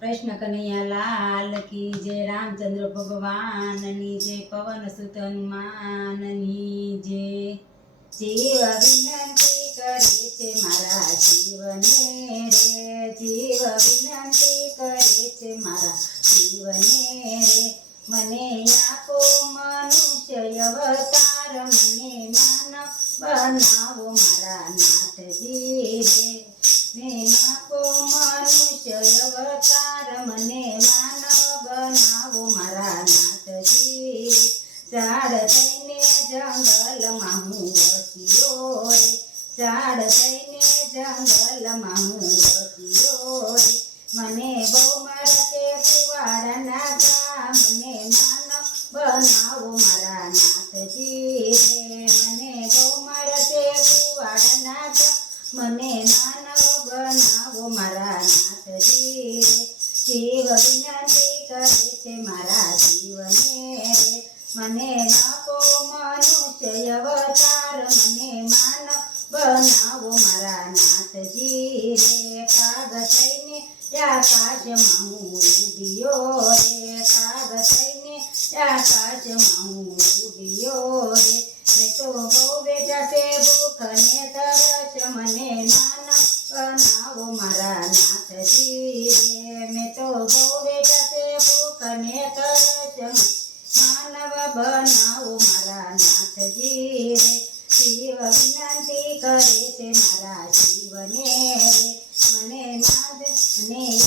कृष्ण कन्हैया लाल की जय। रामचंद्र भगवान नी जय। पवन सुत हनुमान नी जय। जीव विनंती करे छे मारा जीवने रे। जीव विनंती करे छे मारा जीवने रे। मने आपो मनुष्य अवतार। मने मानव बनावो मारा नाथजी रे। ने आपो मनुष्य अवतार। मने मानव बनावो मारा नाथजी रे। झाड़ थईने जंगलमां हूँ वस्यो रे। झाड़ थईने जंगलमां हूँ वस्यो रे। मने बहु मरते कुवाड़ना गा। मने मानव बनावो मारा नाथजी रे। मने बहु मरते कुवाड़ना गा। मने मानव बनावो मारा नाथजी रे। जीव विनंती करे छे मारा जीवने रे। मने आपो मनुष्य अवतार। मने मानव बनावो मारा नाथजी रे। काग थईने आकाशमां हूँ उड्यो रे। काग थईने आकाशमां हूँ उड्यो रे। मैं तो बहु बेटा से भूख ने तरस। मने मानव बनावो मारा नाथजी रे। मैं तो बहु बेटा से भूख ने तरस। मानव बनावो मारा नाथजी रे। जीव विनंती करे छे मारा जीवने रे। मने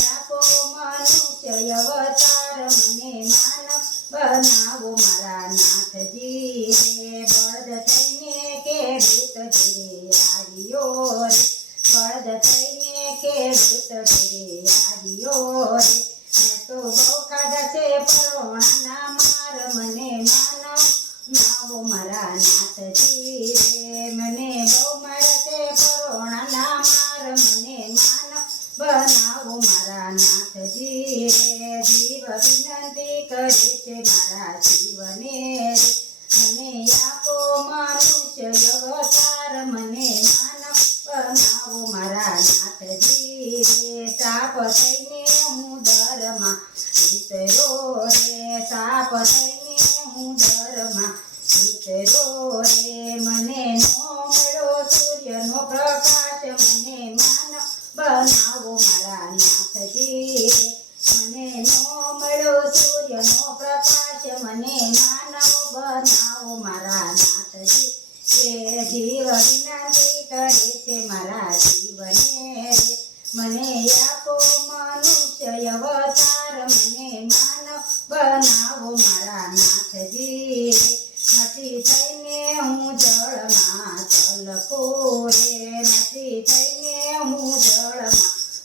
आपो मनुष्य अवतार। मने मानव बनावो मारा नाथजी रे। बळद थईने खेडूत घरे આવ્યો रे। बळद थईने खेडूत घरे આવ્યો रे। मैं तो बहु खाधा छे परोणाना मार। मने मानव बनावो मारा नाथजी रे। मने बहु मारा छे परोणाना मार। मने मानव बनावो मारा नाथजी रे। जीव विनंती करे छे मारा जीवने रे। मने आपो मनुष्य अवतार। मने मानव बनावो मारा नाथजी रे। साप थईने हूँ दरमा उतर्यो रे। साप थईने हूँ दरमा उतर्यो रे। मने नो मळ्यो सूर्यनो प्रकाश। मने मानव बनावो मारा नाथजी रे। मने नो मळ्यो सूर्यनो प्रकाश। मने मानव बनावो मारा नाथजी रे। जीव विनंती करे छे मारा जीवने रे। मने आपो मनुष्य अवतार। मने मानव बनावो मारा नाथजी रे। माटी थईने हूँ जळमां तलको रे। माटी थईने हूँ जळमां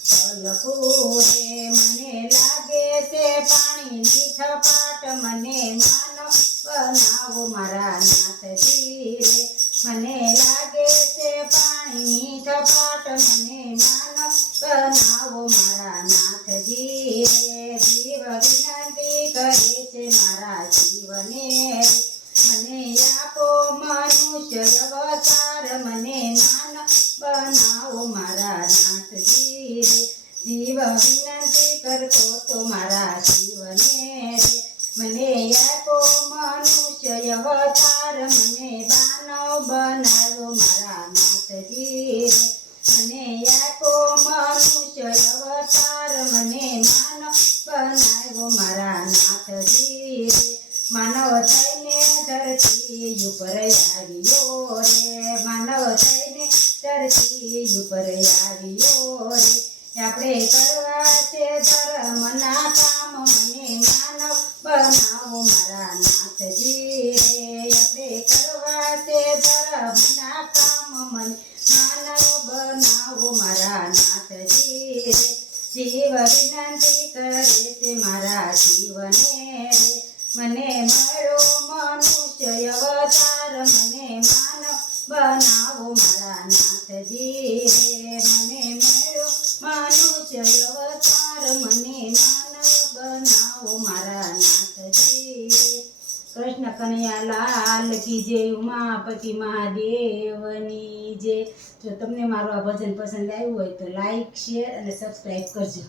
तलको रे। मने लागे छे पाणीनी थपाट। मने मानव बनावो मारा नाथजी रे। मने लागे छे पाणीनी थपाट। मने मानव बनावो मारा नाथजी रे। जीव विनंती करे छे मारा जीवने रे। मने आपो मनुष्य अवतार। मने मानव बनावो मारा नाथजी रे। जीव विनंती करतो तो मारा जीवने रे। मने आपो मनुष्य अवतार। मने मानव बनावो मारा नाथजी रे। मने आपो मनुष्य अवतार। मने मानव बनावो मारा नाथजी रे। मानव थईने धरती उपर આવ્યો रे। मानव थईने धरती उपर આવ્યો रे। આપણે કરવા છે ધર્મના કામ। મને માનવ બનાવો મારા નાથજી રે। આપણે કરવા છે ધર્મના કામ। મને માનવ બનાવો મારા નાથજી રે। જીવ વિનંતી કરે છે મારા જીવને રે। મને મળ્યો મનુષ્ય અવતાર। મને માનવ બનાવો મારા નાથજી રે। મને મળ્યો મનુષ્ય અવતાર। મને માનવ બનાવો મારા નાથજી રે। કૃષ્ણ કનૈયા લાલ કી જય। ઉમાપતિ મહાદેવની જય। જો તમને મારું આ ભજન પસંદ આવ્યું હોય તો લાઈક, શેર અને સબસ્ક્રાઈબ કરજો।